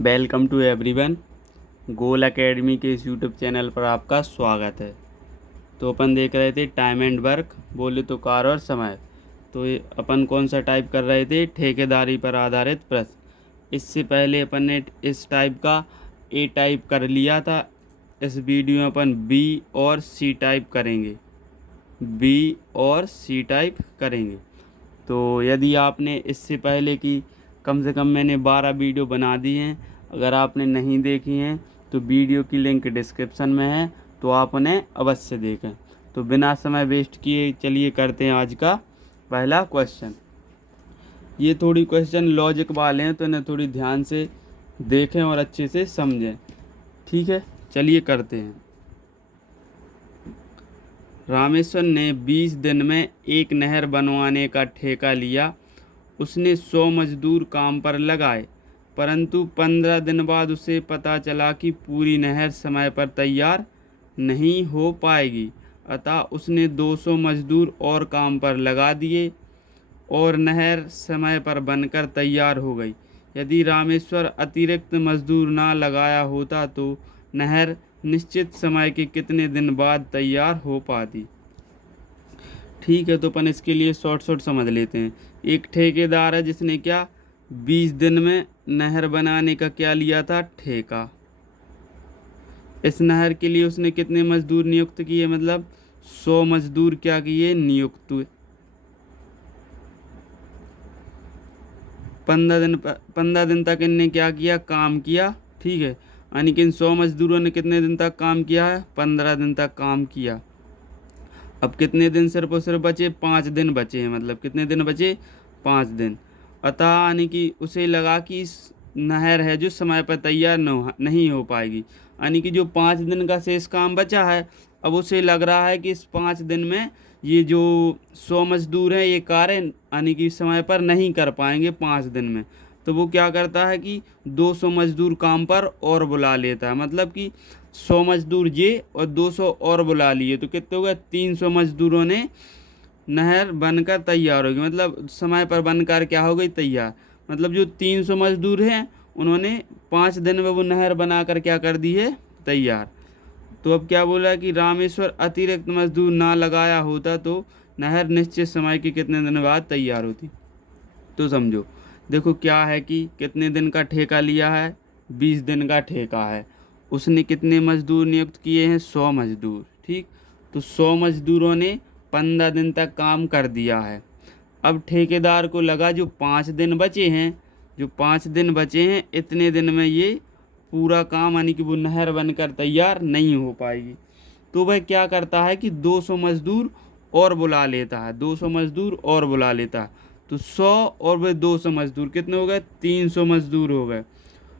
Welcome to everyone. Goal academy के इस YouTube channel पर आपका स्वागत है। तो अपन देख रहे थे टाइम एंड वर्क, बोले तो कार्य और समय। तो ये अपन कौन सा टाइप कर रहे थे? ठेकेदारी पर आधारित प्रश्न। इससे पहले अपन ने इस टाइप का ए टाइप कर लिया था। इस वीडियो में अपन बी और सी टाइप करेंगे। बी और सी टाइप करेंगे। तो यदि आपने इससे पहले की कम से कम मैंने 12 वीडियो बना दी हैं, अगर आपने नहीं देखी हैं तो वीडियो की लिंक डिस्क्रिप्शन में है, तो आप उन्हें अवश्य देखें। तो बिना समय वेस्ट किए चलिए करते हैं आज का पहला क्वेश्चन। ये थोड़ी क्वेश्चन लॉजिक वाले हैं, तो इन्हें थोड़ी ध्यान से देखें और अच्छे से समझें। ठीक है, चलिए करते हैं। रामेश्वर ने 20 दिन में एक नहर बनवाने का ठेका लिया। उसने 100 मजदूर काम पर लगाए, परंतु 15 दिन बाद उसे पता चला कि पूरी नहर समय पर तैयार नहीं हो पाएगी। अतः उसने 200 मजदूर और काम पर लगा दिए और नहर समय पर बनकर तैयार हो गई। यदि रामेश्वर अतिरिक्त मजदूर ना लगाया होता तो नहर निश्चित समय के कितने दिन बाद तैयार हो पाती? ठीक है, तो अपन इसके लिए शॉर्ट समझ लेते हैं। एक ठेकेदार है जिसने क्या 20 दिन में नहर बनाने का क्या लिया था? ठेका। इस नहर के लिए उसने कितने मजदूर नियुक्त किए? मतलब 100 मजदूर क्या किए? नियुक्त हुए। 15 दिन तक इनने क्या किया? काम किया। ठीक है, यानी कि इन 100 मजदूरों ने कितने दिन तक काम किया है? 15 दिन तक काम किया। अब कितने दिन सिर्फ और सिर्फ बचे? 5 दिन बचे हैं। मतलब कितने दिन बचे? 5 दिन। अतः यानी कि उसे लगा कि इस नहर है जो समय पर तैयार नहीं हो पाएगी, यानी कि जो 5 दिन का शेष काम बचा है, अब उसे लग रहा है कि इस 5 दिन में ये जो 100 मजदूर हैं ये कार्य यानी कि समय पर नहीं कर पाएंगे 5 दिन में। तो वो क्या करता है कि 200 मजदूर काम पर और बुला लेता है। मतलब कि 100 मजदूर ये और 200 और बुला लिए, तो कितने हो गए? 300 मजदूरों ने नहर बनकर तैयार होगी। मतलब समय पर बनकर क्या हो गई? तैयार। मतलब जो 300 मजदूर हैं उन्होंने 5 दिन में वो नहर बनाकर क्या कर दी है? तैयार। तो अब क्या बोला कि रामेश्वर अतिरिक्त मजदूर ना लगाया होता तो नहर निश्चित समय के कितने दिन बाद तैयार होती? तो समझो, देखो क्या है कि कितने दिन का ठेका लिया है? 20 दिन का ठेका है। उसने कितने मजदूर नियुक्त किए हैं? 100 मजदूर। ठीक, तो 100 मजदूरों ने 15 दिन तक काम कर दिया है। अब ठेकेदार को लगा जो 5 दिन बचे हैं, जो 5 दिन बचे हैं इतने दिन में ये पूरा काम यानी कि वो नहर बनकर तैयार नहीं हो पाएगी। तो वह क्या करता है कि 200 मजदूर और बुला लेता है। 200 मजदूर और बुला लेता है। तो 100 और वह 200 मजदूर कितने हो गए? 300 मजदूर हो गए।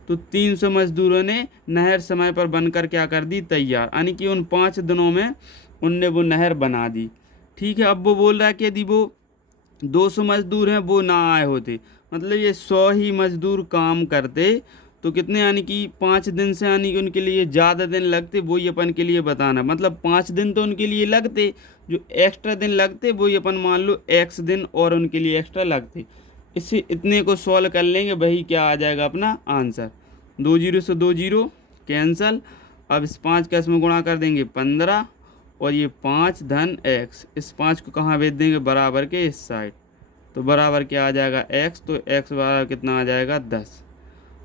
तो 300 मजदूरों ने नहर समय पर बनकर क्या कर दी? तैयार। यानी कि उन 5 दिनों में उनने वो नहर बना दी। ठीक है, अब वो बोल रहा है कि यदि वो 200 मजदूर हैं वो ना आए होते, मतलब ये 100 ही मजदूर काम करते, तो कितने यानी कि 5 दिन से यानी कि उनके लिए ज़्यादा दिन लगते, वही अपन के लिए बताना। मतलब 5 दिन तो उनके लिए लगते, जो एक्स्ट्रा दिन लगते वही अपन मान लो एक्स दिन और उनके लिए एक्स्ट्रा लगते। इससे इतने को सॉल्व कर लेंगे, वही क्या आ जाएगा अपना आंसर। 2 जीरो से 2 जीरो कैंसल। अब इस 5 का इसमें गुणा कर देंगे 15, और ये 5 धन एक्स, इस 5 को कहाँ भेज देंगे? बराबर के इस साइड। तो बराबर क्या आ जाएगा? एक्स। तो एक्स बराबर कितना आ जाएगा? 10।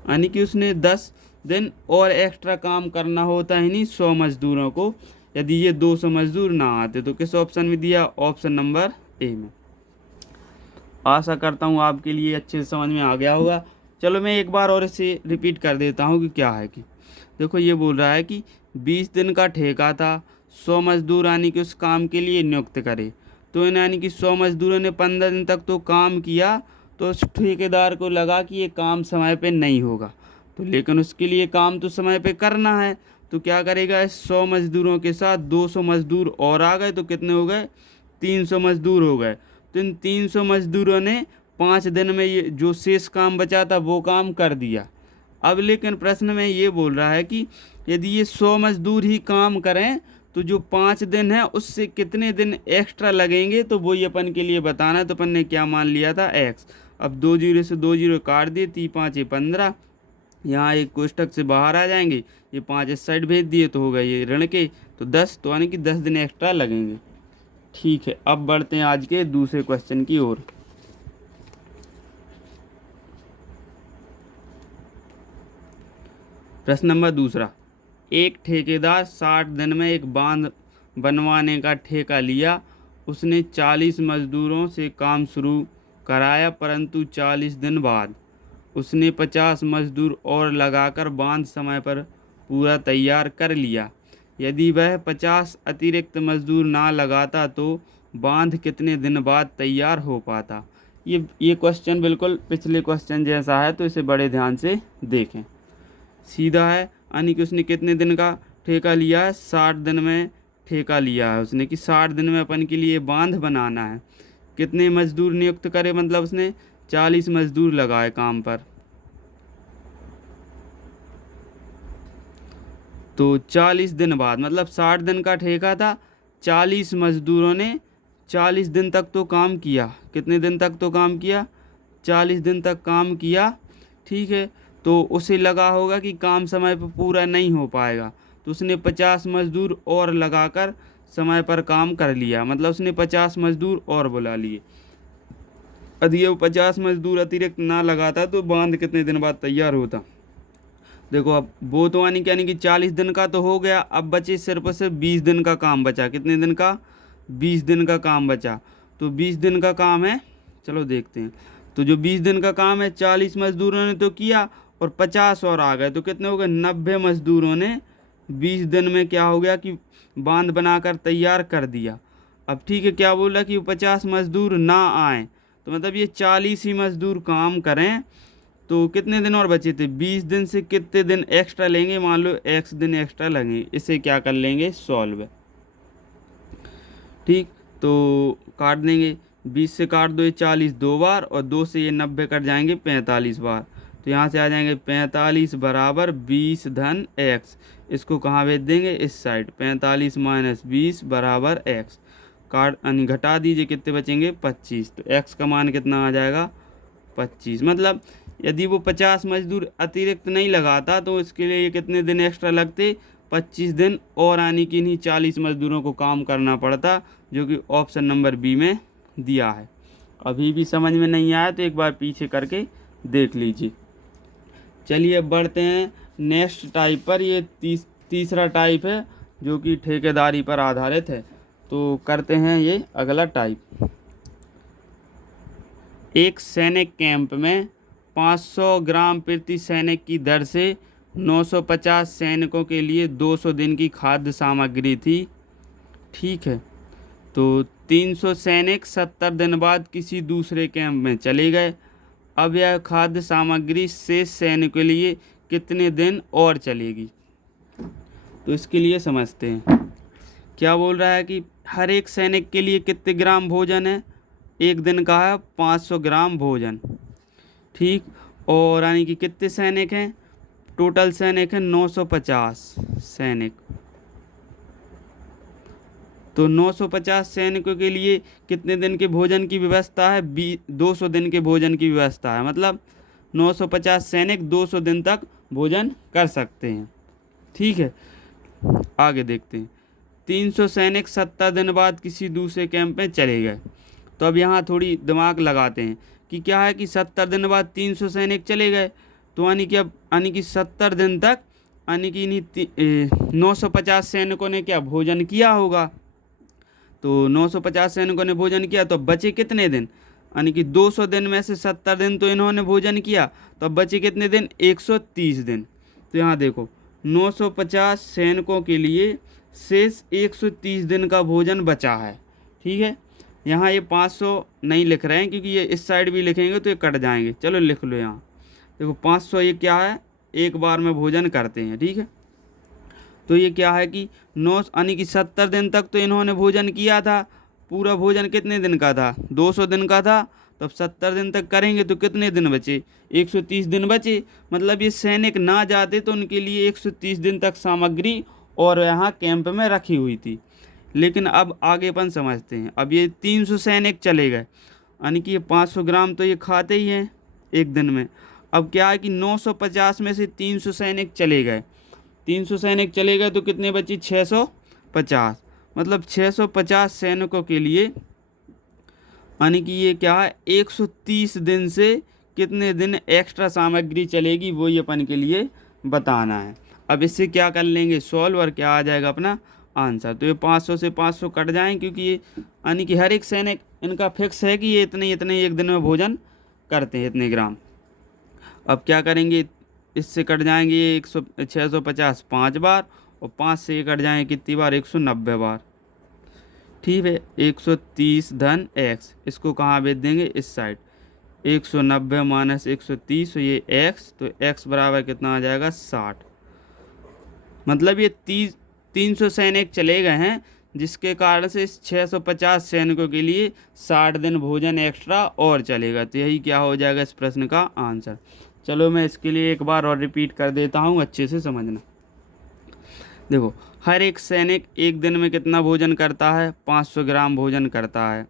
यानी कि उसने 10 दिन और एक्स्ट्रा काम करना होता है नहीं 100 मजदूरों को, यदि ये 200 मजदूर ना आते। तो किस ऑप्शन में दिया? ऑप्शन नंबर ए में। आशा करता हूँ आपके लिए अच्छे से समझ में आ गया होगा। चलो मैं एक बार और इसे रिपीट कर देता हूँ कि क्या है कि देखो, ये बोल रहा है कि 20 दिन का ठेका था, 100 मजदूर यानी कि उस काम के लिए नियुक्त करे। तो इन यानी कि 100 मजदूरों ने 15 दिन तक तो काम किया, तो उस ठेकेदार को लगा कि ये काम समय पे नहीं होगा, तो लेकिन उसके लिए काम तो समय पे करना है। तो क्या करेगा? इस 100 मजदूरों के साथ 200 मजदूर और आ गए, तो कितने हो गए? 300 मजदूर हो गए। तो इन 300 मजदूरों ने 5 दिन में ये जो शेष काम बचा था वो काम कर दिया। अब लेकिन प्रश्न में ये बोल रहा है कि यदि ये 100 मजदूर ही काम करें तो जो 5 दिन है उससे कितने दिन एक्स्ट्रा लगेंगे, तो वही अपन के लिए बताना है। तो अपन ने क्या मान लिया था? एक्स। अब 2 जीरो से 2 जीरो काट दिए, 3 5 15, यहाँ एक कोष्ठक से बाहर आ जाएंगे, ये 5 इस साइड भेज दिए तो हो गए ये ऋण के, तो 10, तो यानी कि 10 दिन एक्स्ट्रा लगेंगे। ठीक है, अब बढ़ते हैं आज के दूसरे क्वेश्चन की ओर। प्रश्न नंबर दूसरा, एक ठेकेदार 60 दिन में एक बांध बनवाने का ठेका लिया। उसने 40 मजदूरों से काम शुरू कराया, परंतु 40 दिन बाद उसने 50 मजदूर और लगाकर बांध समय पर पूरा तैयार कर लिया। यदि वह 50 अतिरिक्त मजदूर ना लगाता तो बांध कितने दिन बाद तैयार हो पाता। ये क्वेश्चन बिल्कुल पिछले क्वेश्चन जैसा है, तो इसे बड़े ध्यान से देखें। सीधा है, यानी कि उसने कितने दिन का ठेका लिया है, 60 दिन में ठेका लिया है उसने कि 60 दिन में अपन के लिए बांध बनाना है। कितने मजदूर नियुक्त करे, मतलब उसने 40 मजदूर लगाए काम पर। तो 40 दिन बाद, मतलब 60 दिन का ठेका था, 40 मजदूरों ने 40 दिन तक तो काम किया। कितने दिन तक तो काम किया, 40 दिन तक काम किया। ठीक है, तो उसे लगा होगा कि काम समय पर पूरा नहीं हो पाएगा, तो उसने 50 मजदूर और लगाकर समय पर काम कर लिया, मतलब उसने 50 मजदूर और बुला लिए। यदि वो 50 मजदूर अतिरिक्त ना लगाता तो बांध कितने दिन बाद तैयार होता। देखो, अब वो तो यानी कि 40 दिन का तो हो गया, अब बचे सिर्फ और सिर्फ 20 दिन का काम बचा। कितने दिन का, 20 दिन का काम बचा। तो 20 दिन का काम है, चलो देखते हैं। तो जो 20 दिन का काम है, 40 मजदूरों ने तो किया और 50 और आ गए, तो कितने हो गए, 90 मजदूरों ने 20 दिन में क्या हो गया कि बांध बनाकर तैयार कर दिया। अब ठीक है, क्या बोला कि 50 मजदूर ना आए, तो मतलब ये 40 ही मजदूर काम करें, तो कितने दिन और बचे थे, 20 दिन से कितने दिन एक्स्ट्रा लेंगे, मान लो x दिन एक्स्ट्रा लगेंगे। इसे क्या कर लेंगे, सॉल्व। ठीक, तो काट देंगे, 20 से काट दो ये 40 दो बार, और 2 से ये 90 कट जाएंगे 45 बार। तो यहाँ से आ जाएंगे 45 बराबर 20 धन x। इसको कहाँ भेज देंगे, इस साइड। 45 माइनस 20 बराबर x। काट यानी घटा दीजिए, कितने बचेंगे, 25। तो x का मान कितना आ जाएगा, 25। मतलब यदि वो 50 मजदूर अतिरिक्त नहीं लगाता तो इसके लिए ये कितने दिन एक्स्ट्रा लगते, 25 दिन, और यानी कि इन्हीं 40 मजदूरों को काम करना पड़ता, जो कि ऑप्शन नंबर बी में दिया है। अभी भी समझ में नहीं आया तो एक बार पीछे करके देख लीजिए। चलिए अब बढ़ते हैं नेक्स्ट टाइप पर। ये तीसरा टाइप है जो कि ठेकेदारी पर आधारित है। तो करते हैं ये अगला टाइप। एक सैनिक कैंप में 500 ग्राम प्रति सैनिक की दर से 950 सैनिकों के लिए 200 दिन की खाद्य सामग्री थी। ठीक है, तो 300 सैनिक 70 दिन बाद किसी दूसरे कैंप में चले गए। अब यह खाद्य सामग्री शेष सैनिकों के लिए कितने दिन और चलेगी। तो इसके लिए समझते हैं। क्या बोल रहा है कि हर एक सैनिक के लिए कितने ग्राम भोजन है, एक दिन का है 500 ग्राम भोजन। ठीक, और यानी कि कितने सैनिक हैं, टोटल सैनिक हैं 950 सैनिक। तो 950 सैनिकों के लिए कितने दिन के भोजन की व्यवस्था है, 200 दिन के भोजन की व्यवस्था है। मतलब 950 सैनिक 200 दिन तक भोजन कर सकते हैं। ठीक है, आगे देखते हैं। 300 सैनिक 70 दिन बाद किसी दूसरे कैंप में चले गए। तो अब यहाँ थोड़ी दिमाग लगाते हैं कि क्या है कि 70 दिन बाद 300 सैनिक चले गए, तो यानी कि अब 70 दिन तक यानी कि इन्हीं 950 सैनिकों ने क्या भोजन किया होगा। तो 950 सैनिकों ने भोजन किया, तो बचे कितने दिन, यानी कि 200 दिन में से 70 दिन तो इन्होंने भोजन किया, तो अब बचे कितने दिन, 130 दिन। तो यहाँ देखो 950 सैनिकों के लिए शेष 130 दिन का भोजन बचा है। ठीक है, यहाँ ये 500 नहीं लिख रहे हैं क्योंकि ये इस साइड भी लिखेंगे तो ये कट जाएंगे। चलो लिख लो, यहाँ देखो 500 ये क्या है, एक बार में भोजन करते हैं। ठीक है, तो ये क्या है कि 9 यानी कि 70 दिन तक तो इन्होंने भोजन किया था। पूरा भोजन कितने दिन का था, 200 दिन का था। तब 70 दिन तक करेंगे तो कितने दिन बचे, 130 दिन बचे। मतलब ये सैनिक ना जाते तो उनके लिए 130 दिन तक सामग्री और यहाँ कैंप में रखी हुई थी। लेकिन अब आगे अपन समझते हैं। अब ये 300 सैनिक चले गए, यानी कि ये 500 ग्राम तो ये खाते ही हैं एक दिन में। अब क्या है कि 950 में से 300 सैनिक चले गए, 300 सैनिक चले गए तो कितने बची 650, मतलब 650 सैनिकों के लिए, यानी कि ये क्या है 130 दिन से कितने दिन एक्स्ट्रा सामग्री चलेगी वो ये अपन के लिए बताना है। अब इससे क्या कर लेंगे सॉल्व, और क्या आ जाएगा अपना आंसर। तो ये 500 से 500 कट जाएं, क्योंकि ये यानी कि हर एक सैनिक इनका फिक्स है कि ये इतने इतने एक दिन में भोजन करते हैं, इतने ग्राम। अब क्या करेंगे, इससे कट जाएंगे ये 650 5 बार, और 5 से ये कट जाएंगे कितनी बार 190 बार। ठीक है, 130 धन x, इसको कहाँ भेज देंगे इस साइड, 190 माइनस 130, तो ये x, तो x बराबर कितना आ जाएगा 60। मतलब ये 300 सैनिक चले गए हैं, जिसके कारण से इस 650 सैनिकों के लिए 60 दिन भोजन एक्स्ट्रा और चलेगा। तो यही क्या हो जाएगा इस प्रश्न का आंसर। चलो मैं इसके लिए एक बार और रिपीट कर देता हूँ, अच्छे से समझना। देखो, हर एक सैनिक एक दिन में कितना भोजन करता है, 500 ग्राम भोजन करता है,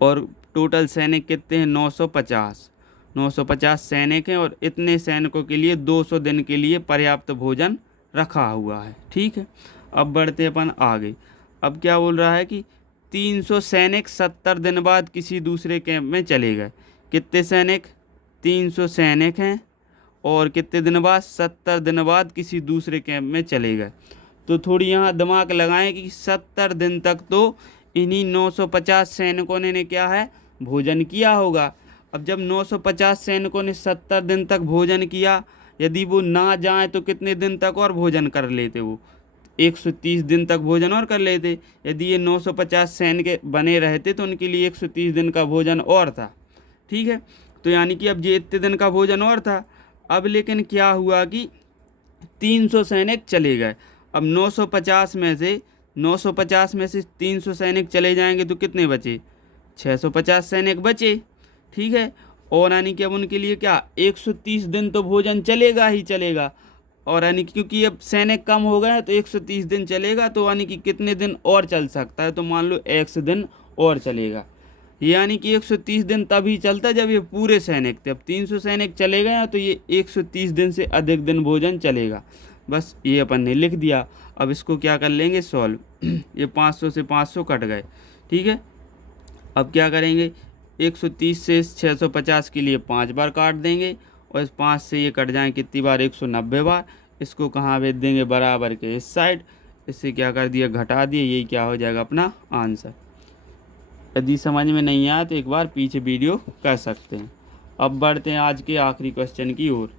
और टोटल सैनिक कितने हैं 950 सैनिक हैं, और इतने सैनिकों के लिए 200 दिन के लिए पर्याप्त भोजन रखा हुआ है। ठीक है, अब बढ़ते अपन आगे। अब क्या बोल रहा है कि 300 सैनिक 70 दिन बाद किसी दूसरे कैंप में चले गए। कितने सैनिक, 300 सैनिक हैं, और कितने दिन बाद 70 दिन बाद किसी दूसरे कैंप में चले गए। तो थोड़ी यहाँ दिमाग लगाएं कि 70 दिन तक तो इन्हीं 950 सैनिकों ने क्या है भोजन किया होगा। अब जब 950 सैनिकों ने 70 दिन तक भोजन किया, यदि वो ना जाएं तो कितने दिन तक और भोजन कर लेते, वो 130 दिन तक भोजन और कर लेते। यदि ये 950 सैनिक बने रहते तो उनके लिए 130 दिन का भोजन और था। ठीक है, तो यानी कि अब ये इतने दिन का भोजन और था। अब लेकिन क्या हुआ कि 300 सैनिक चले गए। अब 950 में से 300 सैनिक चले जाएंगे तो कितने बचे, 650 सैनिक बचे। ठीक है, और यानी कि अब उनके लिए क्या 130 दिन तो भोजन चलेगा ही चलेगा, और यानी क्योंकि अब सैनिक कम हो गए तो 130 दिन चलेगा, तो यानी कि कितने दिन और चल सकता है, तो मान लो x दिन और चलेगा। यानी कि 130 दिन तभी चलता जब ये पूरे सैनिक थे। अब 300 सैनिक चले गए हैं तो ये 130 दिन से अधिक दिन भोजन चलेगा। बस ये अपन ने लिख दिया। अब इसको क्या कर लेंगे सॉल्व। ये 500 से 500 कट गए। ठीक है, अब क्या करेंगे, 130 से 650 के लिए 5 बार काट देंगे, और इस 5 से ये कट जाएँ कितनी बार 190 बार। इसको कहाँ भेज देंगे, बराबर के इस साइड। इससे क्या कर दिया, घटा दिए, यही क्या हो जाएगा अपना आंसर। यदि समझ में नहीं आया तो एक बार पीछे वीडियो कर सकते हैं। अब बढ़ते हैं आज के आखिरी क्वेश्चन की ओर।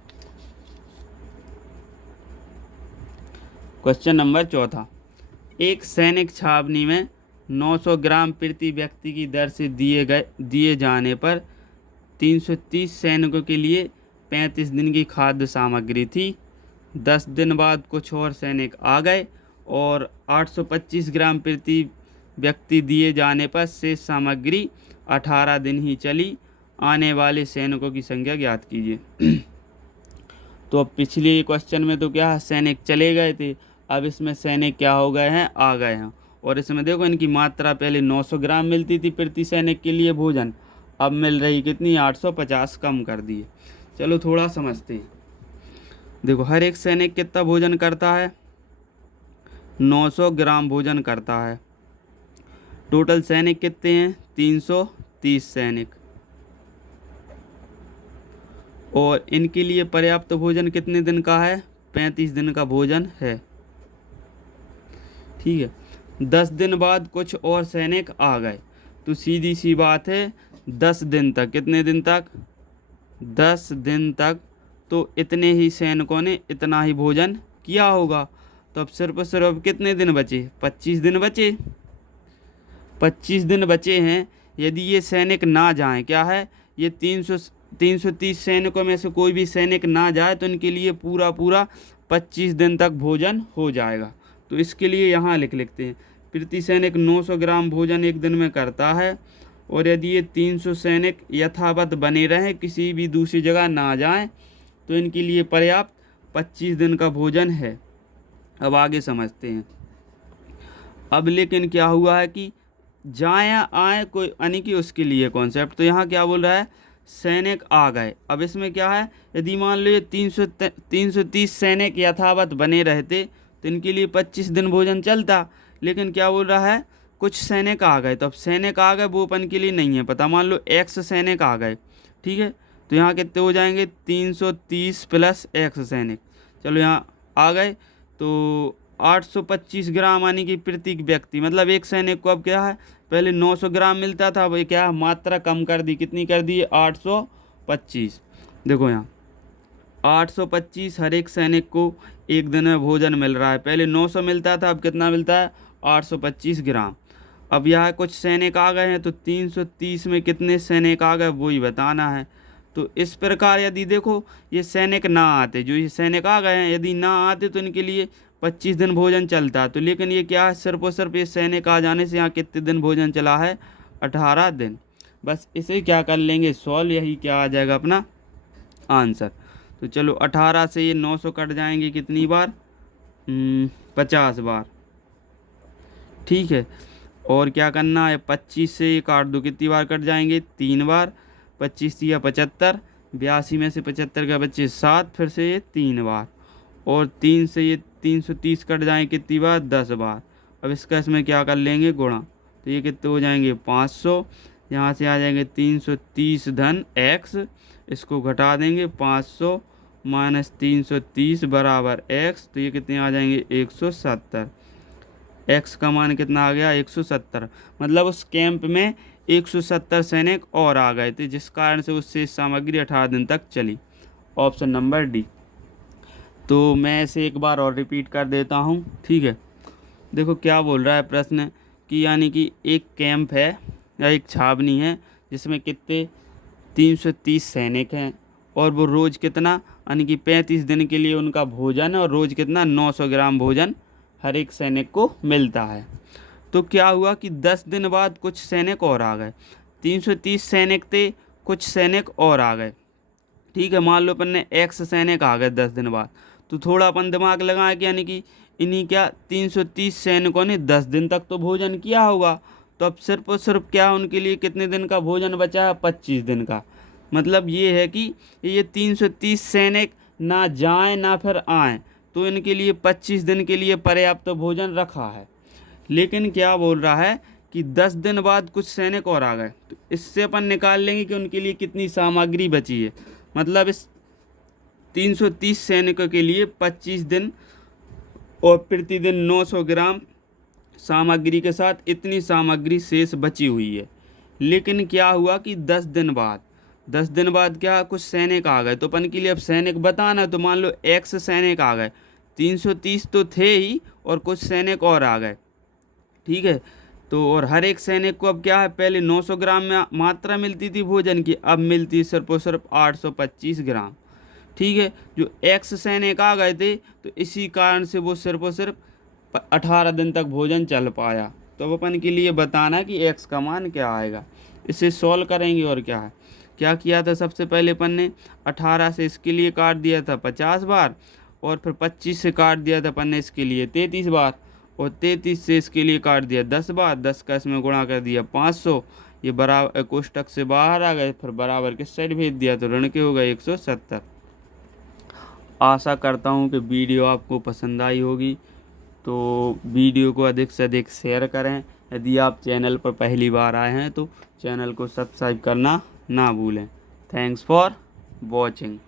Question number 4। एक सैनिक छावनी में 900 ग्राम प्रति व्यक्ति की दर से दिए जाने पर 330 सैनिकों के लिए 35 दिन की खाद्य सामग्री थी। 10 दिन बाद कुछ और सैनिक आ गए और 825 ग्राम प्रति व्यक्ति दिए जाने पर शेष सामग्री 18 दिन ही चली। आने वाले सैनिकों की संख्या ज्ञात कीजिए। तो अब पिछले क्वेश्चन में तो क्या सैनिक चले गए थे, अब इसमें सैनिक क्या हो गए हैं, आ गए हैं। और इसमें देखो इनकी मात्रा पहले 900 ग्राम मिलती थी प्रति सैनिक के लिए भोजन, अब मिल रही कितनी 850, कम कर दिए। चलो थोड़ा समझते हैं। देखो हर एक सैनिक कितना भोजन करता है, 900 ग्राम भोजन करता है। टोटल सैनिक कितने हैं, 330 सैनिक, और इनके लिए पर्याप्त भोजन कितने दिन का है, 35 दिन का भोजन है। ठीक है, 10 दिन बाद कुछ और सैनिक आ गए, तो सीधी सी बात है 10 दिन तक, कितने दिन तक, 10 दिन तक तो इतने ही सैनिकों ने इतना ही भोजन किया होगा। तो अब सिर्फ सिर्फ कितने दिन बचे, 25 दिन बचे। 25 दिन बचे हैं। यदि ये सैनिक ना जाएं, क्या है ये 330 सैनिकों में से कोई भी सैनिक ना जाए तो इनके लिए पूरा 25 दिन तक भोजन हो जाएगा। तो इसके लिए यहाँ लिखते हैं प्रति सैनिक 900 ग्राम भोजन एक दिन में करता है, और यदि ये 300 सैनिक यथावत बने रहें, किसी भी दूसरी जगह ना जाएं, तो इनके लिए पर्याप्त 25 दिन का भोजन है। अब आगे समझते हैं। अब लेकिन क्या हुआ है कि जाए या आए कोई, यानी कि उसके लिए कॉन्सेप्ट, तो यहाँ क्या बोल रहा है, सैनिक आ गए। अब इसमें क्या है, यदि मान लो ये 330 सैनिक यथावत बने रहते तो इनके लिए 25 दिन भोजन चलता। लेकिन क्या बोल रहा है, कुछ सैनिक आ गए। तो अब सैनिक आ गए वो अपन के लिए नहीं है पता, मान लो एक्स सैनिक आ गए, ठीक है। तो यहाँ कितने हो जाएंगे, 330 प्लस एक्स सैनिक। चलो यहाँ आ गए तो 825 ग्राम यानी कि प्रति व्यक्ति, मतलब एक सैनिक को अब क्या है, पहले 900 ग्राम मिलता था, अब ये क्या है, मात्रा कम कर दी। कितनी कर दी, 825। देखो यहाँ 825 हर एक सैनिक को एक दिन में भोजन मिल रहा है। पहले 900 मिलता था, अब कितना मिलता है, 825 ग्राम। अब यहाँ कुछ सैनिक आ गए हैं तो 330 में कितने सैनिक आ गए वो ही बताना है। तो इस प्रकार यदि देखो ये सैनिक ना आते, जो ये सैनिक आ गए हैं यदि ना आते तो इनके लिए 25 दिन भोजन चलता। तो लेकिन ये क्या है, सिर्फ और सिर्फ ये सैनिक आ जाने से यहाँ कितने दिन भोजन चला है, 18 दिन। बस इसे क्या कर लेंगे, सॉल्व, यही क्या आ जाएगा अपना आंसर। तो चलो 18 से ये 900 कट जाएंगे कितनी बार, 50 बार, ठीक है। और क्या करना है, 25 से ये काट दो, कितनी बार कट जाएंगे, 3 बार। 25 या 75, 82 में से 75 का बच्चे 7, फिर से ये 3 बार। और 3 से ये 330 कट जाएंगे कितनी बार, 10 बार। अब इसका इसमें क्या कर लेंगे, गुणा। तो ये कितने हो जाएंगे, 500। यहाँ से आ जाएंगे 330 धन एक्स, इसको घटा देंगे, 500 माइनस 330 बराबर एक्स। तो ये कितने आ जाएंगे, 170। एक्स का मान कितना आ गया, 170। मतलब उस कैंप में 170 सैनिक और आ गए थे, जिस कारण से उससे सामग्री 18 दिन तक चली। Option number D. तो मैं इसे एक बार और रिपीट कर देता हूँ, ठीक है। देखो क्या बोल रहा है प्रश्न, कि यानी कि एक कैंप है या एक छावनी है जिसमें कितने 330 सैनिक हैं, और वो रोज़ कितना, यानी कि 35 दिन के लिए उनका भोजन है, और रोज़ कितना 900 ग्राम भोजन हर एक सैनिक को मिलता है। तो क्या हुआ कि 10 दिन बाद कुछ सैनिक और आ गए। 330 सैनिक थे, कुछ सैनिक और आ गए, ठीक है। मान लो अपन ने एक्स सैनिक आ गए 10 दिन बाद, तो थोड़ा अपन दिमाग लगाएं कि यानी कि इन्हीं क्या 330 सैनिकों ने 10 दिन तक तो भोजन किया होगा। तो अब सिर्फ और सिर्फ क्या उनके लिए कितने दिन का भोजन बचा है, 25 दिन का। मतलब ये है कि ये 330 सैनिक ना जाएं ना फिर आएँ, तो इनके लिए 25 दिन के लिए पर्याप्त भोजन रखा है। लेकिन क्या बोल रहा है कि 10 दिन बाद कुछ सैनिक और आ गए, तो इससे अपन निकाल लेंगे कि उनके लिए कितनी सामग्री बची है। मतलब इस 330 सैनिकों के लिए 25 दिन और प्रतिदिन 900 ग्राम सामग्री के साथ इतनी सामग्री शेष बची हुई है। लेकिन क्या हुआ कि 10 दिन बाद क्या कुछ सैनिक आ गए, तो अपन के लिए अब सैनिक बताना। तो मान लो एक्स सैनिक आ गए, 330 तो थे ही और कुछ सैनिक और आ गए, ठीक है। तो और हर एक सैनिक को अब क्या है, पहले 900 ग्राम में मात्रा मिलती थी भोजन की, अब मिलती है सिर्फ और सिर्फ 825 ग्राम, ठीक है। जो एक्स सैनिक आ गए थे तो इसी कारण से वो सिर्फ और सिर्फ 18 दिन तक भोजन चल पाया। तो अब अपन के लिए बताना कि एक्स का मान क्या आएगा। इसे सॉल्व करेंगे। और क्या है, क्या किया था, सबसे पहले अपन ने 18 से इसके लिए काट दिया था 50 बार, और फिर 25 से काट दिया था अपन ने इसके लिए 33 बार, और 33 से इसके लिए काट दिया 10 बार, 10 का इसमें गुणा कर दिया 500। ये बराबर कोष्टक से बाहर आ गए, फिर बराबर के साइड भेज दिया तो ऋण के हो गए 170। आशा करता हूँ कि वीडियो आपको पसंद आई होगी, तो वीडियो को अधिक से अधिक शेयर करें। यदि आप चैनल पर पहली बार आए हैं तो चैनल को सब्सक्राइब करना ना भूलें। Thanks for watching.